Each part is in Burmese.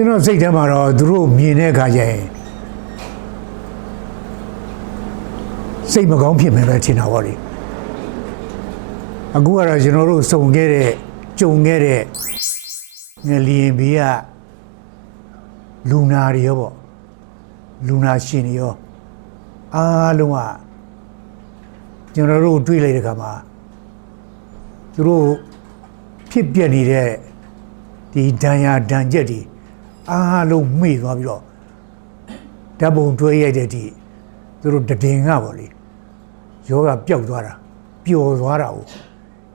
ကျွန်တော်စိတ်ထဲမှာတော့သူတို့မြင်တဲ့အခါကျရင်စိတ်မကောင်းဖြစ်မယ်ပဲထင်တာပေါ့လေအခုကတော့ကျွန်တော်တို့စုံခဲ့တဲ့ကြုံခဲ့တဲ့ငလျင်ဘေးကလူနာတွေရောပေါ့လူနာရှင်တွေရောအားလုံးကကျွန်တော်တို့တွေ့လိုက်တဲ့အခါမှာသူတို့ဖြစ်ပြနေတဲ့ဒီဒဏ်ရာဒဏ်ချက်တွေ အားလုံးမေ့သွားပြီးတော့ဓာတ်ပုံတွဲရိုက်တဲ့ဒီသူတို့တည်င်ကပေါ့လေယောဂပျောက်သွားတာပျော်သွားတာကို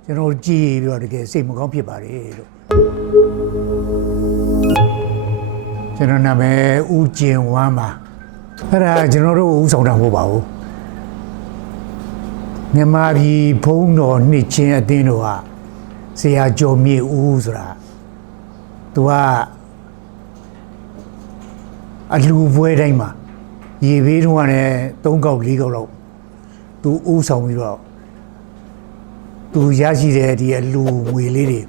ကျွန်တော်ကြည့်ပြီးတော့တကယ်စိတ်မကောင်းဖြစ်ပါတယ်လို့ကျွန်တော်နာမည်ဦးကျင်ဝမ်းပါအဲ့ဒါကျွန်တော်တို့ဦးဆောင်တာမဟုတ်ပါဘူးမြန်မာပြည်ဘုံတော်နှစ်ချင်းအသင်းတော်ကဆရာကျော်မြေဦးဆိုတာသူက အလူပွဲတိုင်းမှာရေဘေးတုန်းကလည်း3កောက်4កောက်လောက်သူဦးဆောင်ပြီးတော့သူရရှိတဲ့ဒီအလူငွေလေးတွေ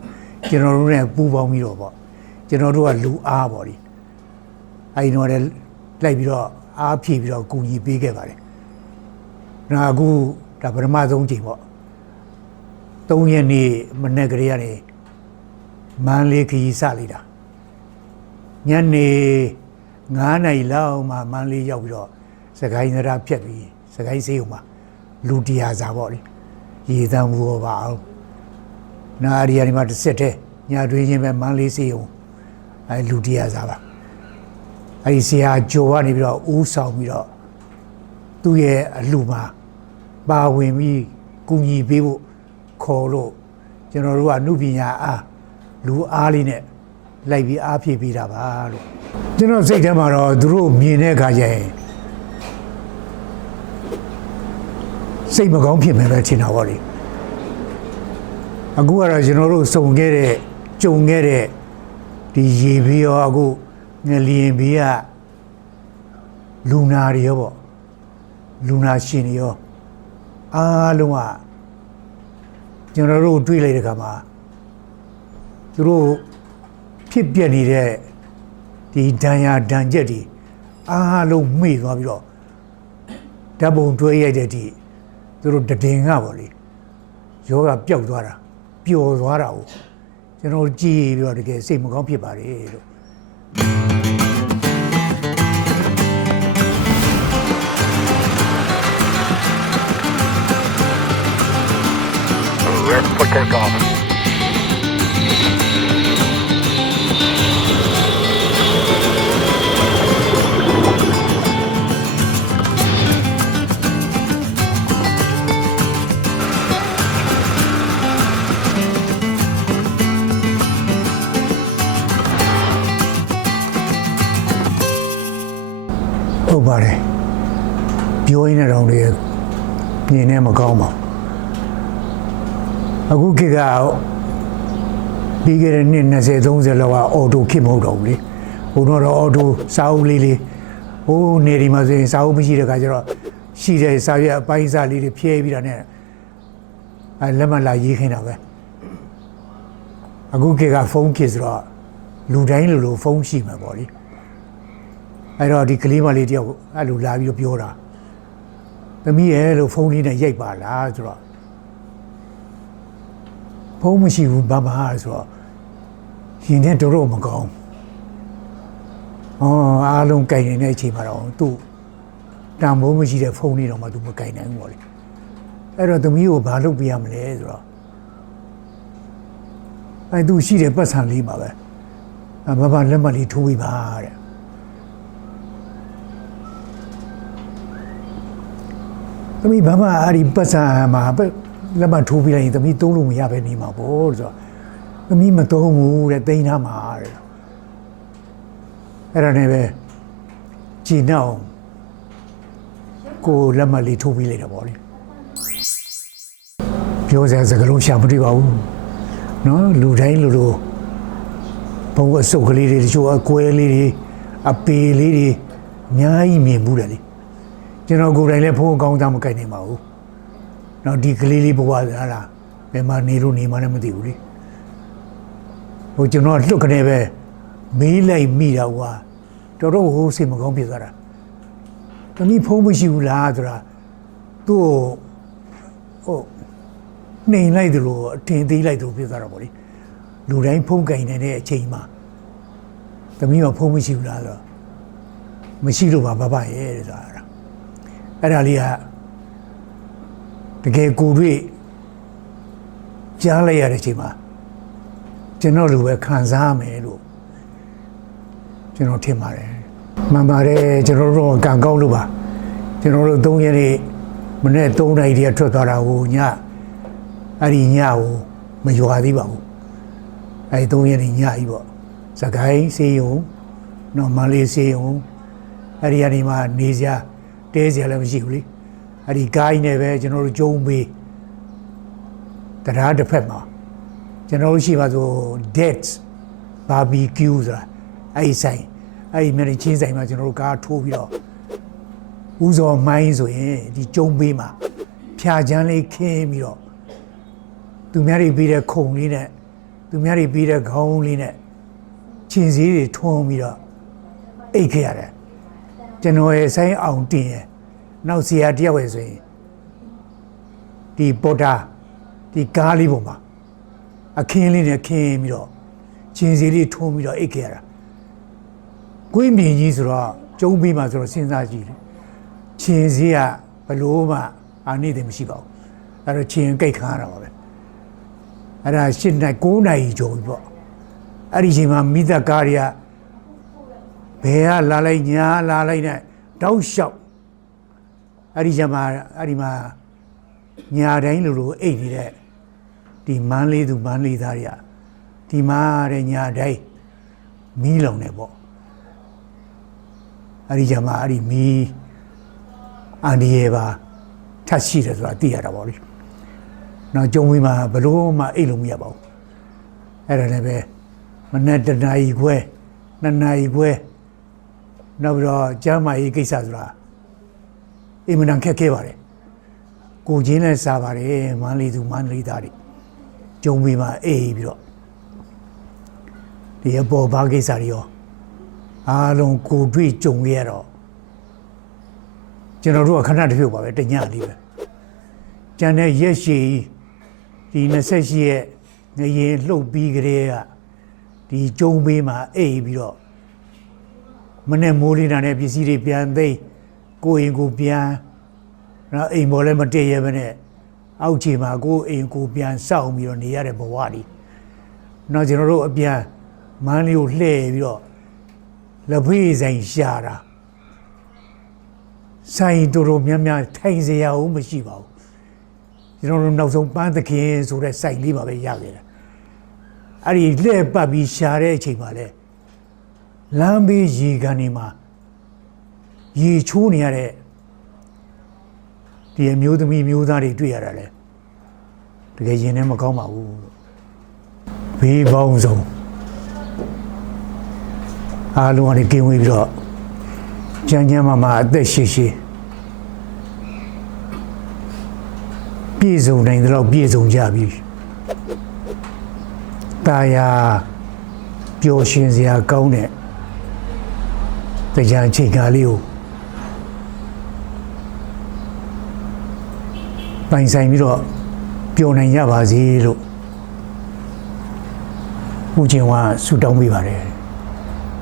ကျွန်တော်တို့ ਨੇ ပူးပေါင်းပြီးတော့ပေါ့ကျွန်တော်တို့ကလူအားပေါ့ဒီအဲဒီတော့လည်းလိုက်ပြီးတော့အားဖြည့်ပြီးတော့ကူညီပေးခဲ့ပါတယ်။နောက်အခုဒါပထမဆုံးချိန်ပေါ့၃ရက်နေ့မနေ့ကလေးကနေမန်းလေးခရီးစလိုက်တာညနေ 9နာရီလောက်မှမန်းလေးရောက်ပြီးတော့စကိုင်းသရဖြတ်ပြီးစကိုင်းစေးုံမှာလူတရားစာပေါ့လေရေသံဘူောပါအောင်နာရီယာဒီမှာတစ်ဆက်တည်းညတွင်းချင်းပဲမန်းလေးစေးုံအဲလူတရားစာပါအဲဒီဆရာဂျိုကနေပြီးတော့ဦးဆောင်ပြီးတော့သူ့ရဲ့အလှမှာပါဝင်ပြီးကူညီပေးဖို့ခေါ်လို့ကျွန်တော်တို့ကအမှုပညာအားလူအားလေးနဲ့ လိုက်ပြီးအားဖြည့်ပေးတာပါလို့ကျွန်တော်စိတ်ထဲမှာတော့သူတို့မြင်တဲ့အခါကျရင်စိတ်မကောင်းဖြစ်မယ်ပဲထင်တာပေါ့လေအခုကတော့ကျွန်တော်တို့စုံခဲ့တဲ့ကြုံခဲ့တဲ့ဒီရေဘေးရောအခုငလျင်ဘေးကလူနာတွေရောပေါ့လူနာရှင်တွေရောအားလုံးကကျွန်တော်တို့တွေ့လိုက်တဲ့အခါမှာသူတို့ ဖြစ်ပြနေတဲ့ဒီဒဏ်ရာဒဏ်ချက်တွေအားလုံးမေ့သွားပြီးတော့ဓာတ်ပုံတွဲရိုက်တဲ့ဒီသူတို့တည်င်ကပေါ့လေယောဂပျောက်သွားတာပျော်သွားတာကိုကျွန်တော်ကြည့်ပြီးတော့တကယ်စိတ်မကောင်းဖြစ်ပါတယ်လို့ We're for takeoff. မြင်နေမကောင်းပါဘူးအခုခေတ်ကပြီးခဲ့တဲ့နှစ်20 30လောက်ကအော်တိုခေတ်မဟုတ်တော့ဘူးလေဟိုတော့တော့အော်တိုစာအုပ်လေးလေးဟိုနေဒီမှာဆိုရင်စာအုပ်မရှိတဲ့ခါကျတော့ရှိတဲ့စာရွက်အပိုင်းစာလေးတွေဖြဲပြီးတာနဲ့အဲလက်မလာရေးခိုင်းတာပဲအခုခေတ်ကဖုန်းခေတ်ဆိုတော့လူတိုင်းလူလိုဖုန်းရှိမှာပေါ့လေအဲ့တော့ဒီကလေးမလေးတယောက်အဲ့လိုလာပြီးတော့ပြောတာ သမီးရဲ့လို့ဖုန်းလေးနဲ့ရိုက်ပါလားဆိုတော့ဖုန်းမရှိဘူးဘာမှဆိုတော့ရင်ထဲတော်တော်မကောင်းအော်အားလုံးကြိုင်နေတဲ့အချိန်မှာတော့သူ့တန်ဖိုးမရှိတဲ့ဖုန်းလေးတော့မှသူမကြိုင်နိုင်ဘူးပေါ့လေအဲ့တော့သမီးကိုဘာလုပ်ပြရမလဲဆိုတော့အဲ့သူရှိတဲ့ပတ်စံလေးမှာပဲအဘဘလက်မလေးထိုးပြီးပါတဲ့ သမီးဘာမှအဲ့ဒီပတ်စံမှာပတ်လက်မထိုးပြလိုက်ရင်သမီးသုံးလို့မရပဲနေမှာပေါ့ဆိုတော့သမီးမသုံးဘူးတဲ့တိန်းထားမှာတဲ့အဲ့ဒါနဲ့ပဲကြည်နောက်ကိုလက်မလေးထိုးပြလိုက်တာပေါ့လေပြောစရာစကားလုံးရှာမတွေ့ပါဘူးနော်လူတိုင်းလူလိုဘုံအစုပ်ကလေးတွေတချို့အကွဲလေးတွေအပေလေးတွေအများကြီးမြင်ဘူးတယ်လေ ကျွန်တော်ကိုယ်တိုင်လည်းဖုန်းအကောင်းသားမကိုက်နိုင်ပါဘူး။နောက်ဒီကလေးလေးဘဝဟာလားဘယ်မှာနေလို့နေမှလည်းမသိဘူးလေ။ဟိုကျွန်တော်ကလွတ်ကနေပဲမေးလိုက်မိတာကွာတော်တော်ဟိုးစိတ်မကောင်းဖြစ်သွားတာတမီးဖုံးမရှိဘူးလားဆိုတာသူ့ကိုဟိုနှိမ်လိုက်တယ်လို့အထင်သေးလိုက်တယ်လို့ဖြစ်သွားတာပေါ့လေလူတိုင်းဖုံးကင်နေတဲ့အချိန်မှာတမီးကဖုံးမရှိဘူးလားဆိုတော့မရှိလို့ပါဘဘရဲ့တဲ့ဆိုတာ အဲ့ဒါလေးကတကယ်ကိုယ်တွေ့ကြားလိုက်ရတဲ့အချိန်မှာကျွန်တော်လူပဲခံစားရမယ်လို့ကျွန်တော်ထင်ပါတယ်မှန်ပါတယ်ကျွန်တော်တို့ကံကောင်းလို့ပါကျွန်တော်တို့၃ရက်နေ့မနေ့၃နိုင်တည်းထွက်သွားတာကိုညအဲ့ဒီညကိုမရွာသေးပါဘူးအဲ့ဒီ၃ရက်နေ့ညကြီးပေါ့စကိုင်းစေးရုံနော်မန္တလေးစေးရုံအဲ့ဒီကနေမှနေစရာ တဲစရာလည်းမရှိဘူးလေအဲ့ဒီကားကြီးနဲ့ပဲကျွန်တော်တို့ကျုံပေးတရားတစ်ဖက်မှာကျွန်တော်တို့ရှိပါဆို dates barbecue ဆိုတာအဲ့ဒီဆိုင်အဲ့ဒီမြန်ချင်းဆိုင်မှာကျွန်တော်တို့ကားထိုးပြီးတော့ဥဇော်မိုင်းဆိုရင်ဒီကျုံပေးမှာဖြာချမ်းလေးခင်းပြီးတော့သူများတွေပြီးတဲ့ခုံလေးနဲ့သူများတွေပြီးတဲ့ခေါင်းလေးနဲ့ချင်းစည်းတွေထွန်းပြီးတော့အိတ်ခဲ့ရတယ် ကျွန်တော်ရဲ့ဆိုင်အောင်တင်ရဲ့နောက်ဆရာတယောက်ရဲ့ဆိုရင်ဒီပေါ်တာဒီကားလေးပုံမှာအခင်းလေးနဲ့ခင်းပြီးတော့ချင်းစီလေးထုံးပြီးတော့အိတ်ခဲ့ရတာကွင်းမြင်ကြီးဆိုတော့ကျုံးပြီးမှဆိုတော့စဉ်းစားကြည့်တယ်ချင်းစီကဘလို့မှအာနေတယ်မရှိပါဘူးအဲ့တော့ချင်းကိတ်ခါရတာပါပဲအဲ့ဒါ၈နိုင်9နိုင်ကျော်ပြီပေါ့အဲ့ဒီချိန်မှာမိသက်ကားတွေက ဘယ်ကလာလိုက်ညာလာလိုက်နဲ့တောက်လျှောက်အဲ့ဒီချိန်မှာအဲ့ဒီမှာညာတိုင်းလိုလိုအိတ်နေတဲ့ဒီမန်းလေးသူမန်းလေးသားတွေကဒီမှာတဲ့ညာတိုင်းမီးလောင်နေပေါ့အဲ့ဒီကြမှာအဲ့ဒီမီးအန်ဒီယေပါထပ်ရှိတယ်ဆိုတာသိရတာပေါ့လေနောက်ကြုံပြီးမှဘလို့မှအိတ်လို့မရပါဘူးအဲ့ဒါလည်းပဲမနေ့တနာရီခွဲနှစ်နာရီခွဲ နောက်ပြီးတော့ကျမ်းမာရေးကိစ္စဆိုတာအင်မတန်ခက်ခဲပါတယ်ကိုချင်းလည်းစားပါတယ်မန်းလေးသူမန်းလေးသားတွေကြုံပြီးမှအေးပြီးတော့ဒီအပေါ်ဘာကိစ္စတွေရောအားလုံးကိုတွေ့ကြုံခဲ့ရတော့ကျွန်တော်တို့ကခဏတစ်ဖြုတ်ပါပဲတညလေးပဲကျန်တဲ့ရက်ရှည်ဒီ28ရက်ငရင်လှုပ်ပြီးကြတဲ့ကဒီကြုံပေးမှအေးပြီးတော့ မနဲ့မိုးလေးနာနဲ့ပစ္စည်းတွေပြန်သိမ်းကိုယ်ရင်ကိုပြန်နော်အိမ်ပေါ်လည်းမတည့်ရဘဲနဲ့အောက်ခြေမှာကိုယ်အိမ်ကိုယ်ပြန်စောင့်ပြီးတော့နေရတဲ့ဘဝတွေ။နောက်ကျွန်တော်တို့အပြန်မန်းလေးကိုလှည့်ပြီးတော့လက်ဖေးဆိုင်ရှာတာ။ဆိုင်တို့တို့များများထိုင်စရာဦးမရှိပါဘူး။ကျွန်တော်တို့နောက်ဆုံးပန်းသခင်ဆိုတဲ့ဆိုင်လေးပါပဲရခဲ့တာ။အဲ့ဒီလှည့်ပတ်ပြီးရှာတဲ့အချိန်မှာလဲ လမ်းဘေးရေကန်ဒီမှာရေချိုးနေရတဲ့ဒီအမျိုးသမီးမျိုးသားတွေတွေ့ရတာလေတကယ်ရင်ထဲမကောင်းပါဘူးလို့ဘေးပေါင်းဆုံးအားလုံးကနေကင်းဝေးပြီးတော့ကြမ်းကြမ်းမှမှအသက်ရှိရှိပြည့်စုံနိုင်တဲ့တော့ပြည့်စုံကြပြီตาယာပျော်ရွှင်စရာကောင်းတဲ့ တရားချိန်ကားလေးကိုပိုင်ဆိုင်ပြီးတော့ပျော်နိုင်ကြပါစေလို့ဦးကျင်ဝါဆူတောင်းပေးပါတယ်